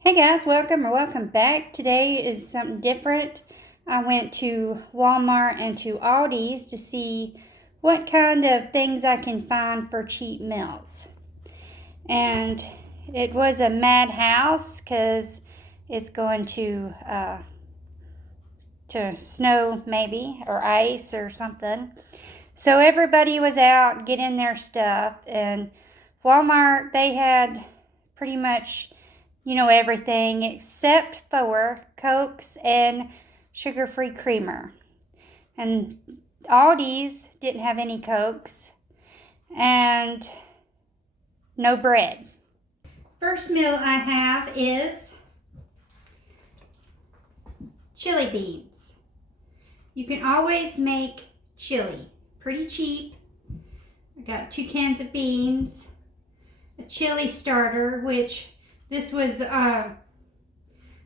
Hey guys, welcome back. Today is something different. I went to Walmart and to Aldi's to see what kind of things I can find for cheap meals. And it was a madhouse because it's going to snow maybe or ice or something. So everybody was out getting their stuff, and Walmart, they had pretty much everything except for Cokes and sugar-free creamer. And Aldi's didn't have any Cokes and no bread. First meal I have is chili beans. You can always make chili. Pretty cheap. I got 2 cans of beans, a chili starter, which this was, I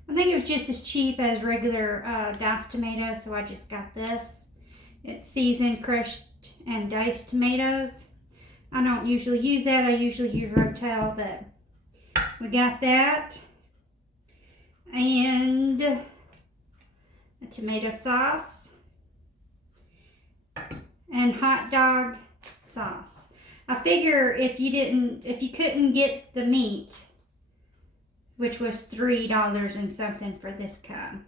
think it was just as cheap as regular diced tomatoes, so I just got this. It's seasoned, crushed, and diced tomatoes. I don't usually use that. I usually use Rotel, but we got that. And a tomato sauce. And hot dog sauce. I figure if you couldn't get the meat, which was $3 and something for this kind,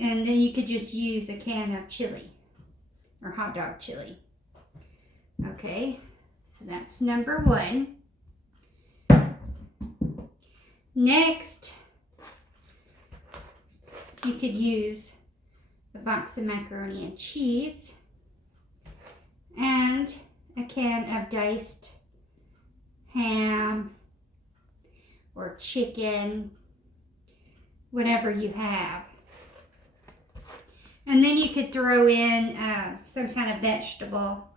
and then you could just use a can of chili or hot dog chili. Okay, so that's number 1. Next, you could use a box of macaroni and cheese and a can of diced ham or chicken, whatever you have. And then you could throw in some kind of vegetable,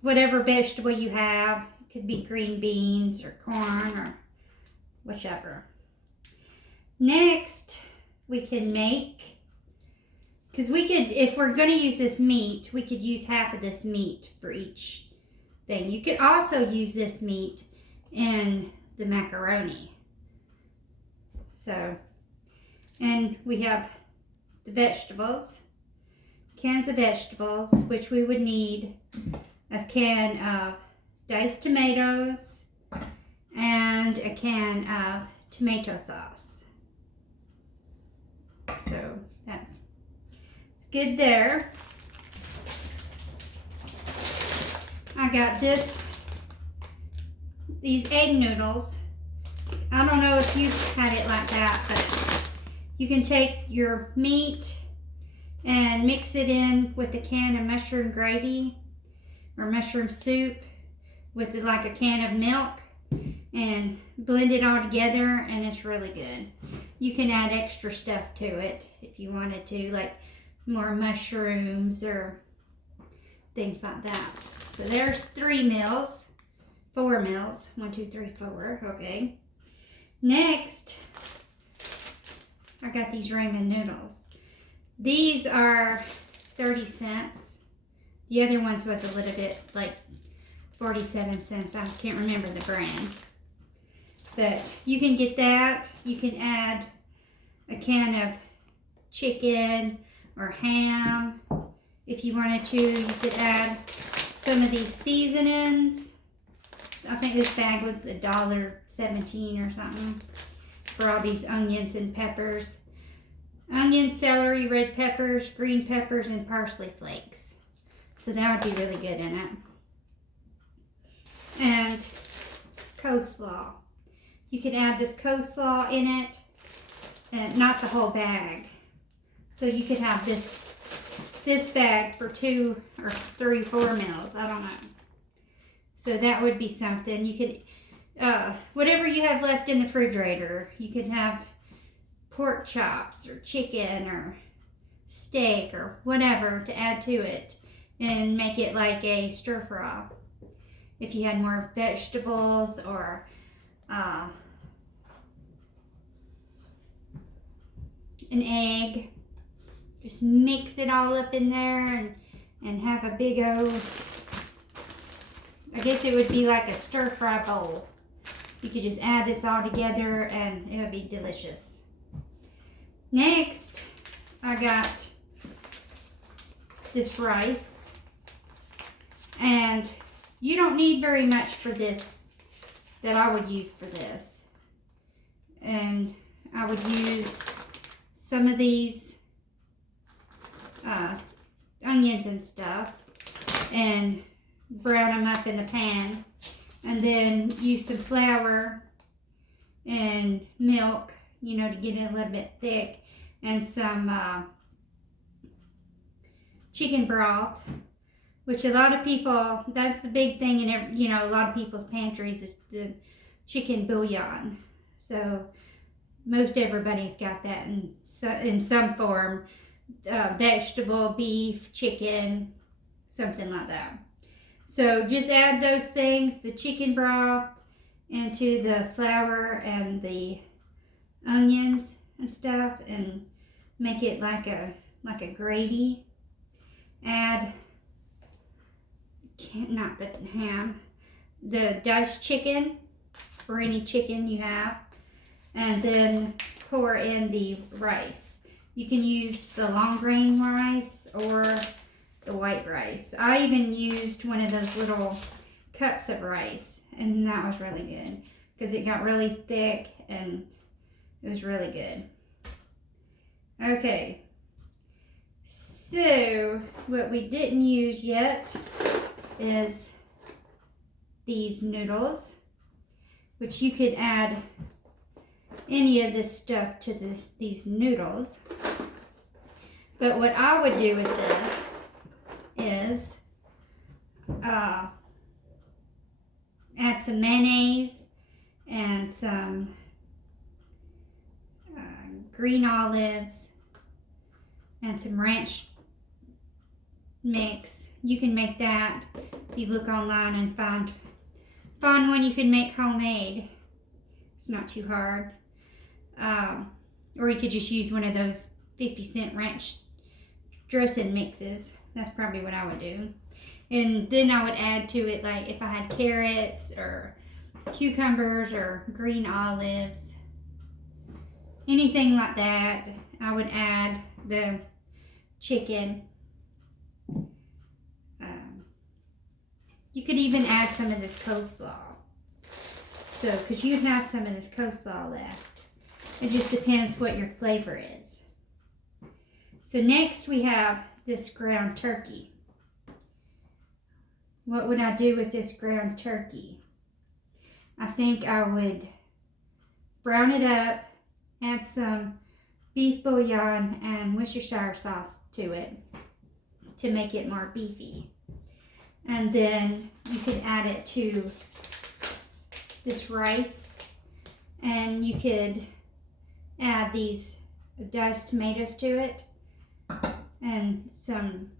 whatever vegetable you have. It could be green beans or corn or whichever. Next, we can make, because we could, if we're going to use this meat, we could use half of this meat for each thing. You could also use this meat in the macaroni. So, and we have the vegetables, cans of vegetables, which we would need a can of diced tomatoes and a can of tomato sauce. So that's good there. I got these egg noodles. I don't know if you've had it like that, but you can take your meat and mix it in with a can of mushroom gravy or mushroom soup with like a can of milk and blend it all together, and it's really good. You can add extra stuff to it if you wanted to, like more mushrooms or things like that. So there's 4 meals. 1, 2, 3, 4. Okay. Next, I got these ramen noodles. These are 30 cents. The other ones was a little bit like 47 cents. I can't remember the brand. But you can get that. You can add a can of chicken or ham. If you wanted to, you could add some of these seasonings. I think this bag was $1.17 or something for all these onions and peppers. Onions, celery, red peppers, green peppers, and parsley flakes. So that would be really good in it. And coleslaw. You could add this coleslaw in it, and not the whole bag. So you could have this bag for 2 or 3, 4 meals. I don't know. So that would be something. You could, whatever you have left in the refrigerator, you could have pork chops or chicken or steak or whatever to add to it and make it like a stir fry. If you had more vegetables or an egg, just mix it all up in there and have a big old, I guess it would be like a stir fry bowl. You could just add this all together and it would be delicious. Next, I got this rice. And you don't need very much for this that I would use for this. And I would use some of these onions and stuff and brown them up in the pan, and then use some flour and milk, you know, to get it a little bit thick, and some chicken broth, which a lot of people, that's the big thing in, you know, a lot of people's pantries is the chicken bouillon. So most everybody's got that in some form, vegetable, beef, chicken, something like that. So just add those things, the chicken broth, into the flour and the onions and stuff, and make it like a gravy. Add not the ham, the diced chicken, or any chicken you have, and then pour in the rice. You can use the long grain rice or the white rice. I even used one of those little cups of rice, and that was really good because it got really thick and it was really good. Okay, so what we didn't use yet is these noodles, which you could add any of this stuff to these noodles. But what I would do with this is add some mayonnaise and some green olives and some ranch mix. You can make that if you look online and find one you can make homemade. It's not too hard. Or you could just use one of those 50-cent ranch dressing mixes. That's probably what I would do. And then I would add to it, like if I had carrots or cucumbers or green olives, anything like that, I would add the chicken. You could even add some of this coleslaw. So, because you'd have some of this coleslaw left. It just depends what your flavor is. So next we have this ground turkey. What would I do with this ground turkey? I think I would brown it up, add some beef bouillon and Worcestershire sauce to it to make it more beefy. And then you could add it to this rice, and you could add these diced tomatoes to it, and some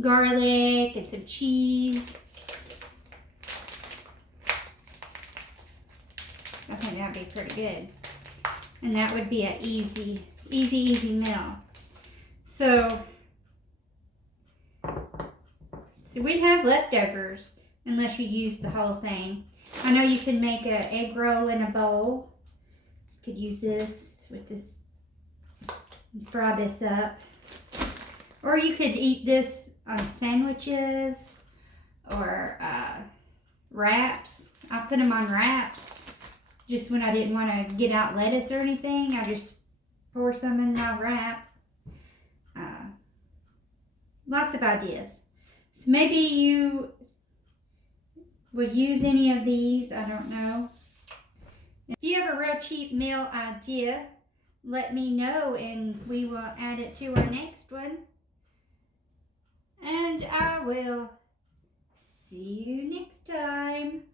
garlic and some cheese. I think that'd be pretty good. And that would be an easy meal. So we'd have leftovers unless you use the whole thing. I know you can make an egg roll in a bowl. You could use this with this, fry this up. Or you could eat this on sandwiches or wraps. I put them on wraps. Just when I didn't want to get out lettuce or anything, I just pour some in my wrap. Lots of ideas. So maybe you would use any of these, I don't know. If you have a real cheap meal idea, let me know and we will add it to our next one. And I will see you next time.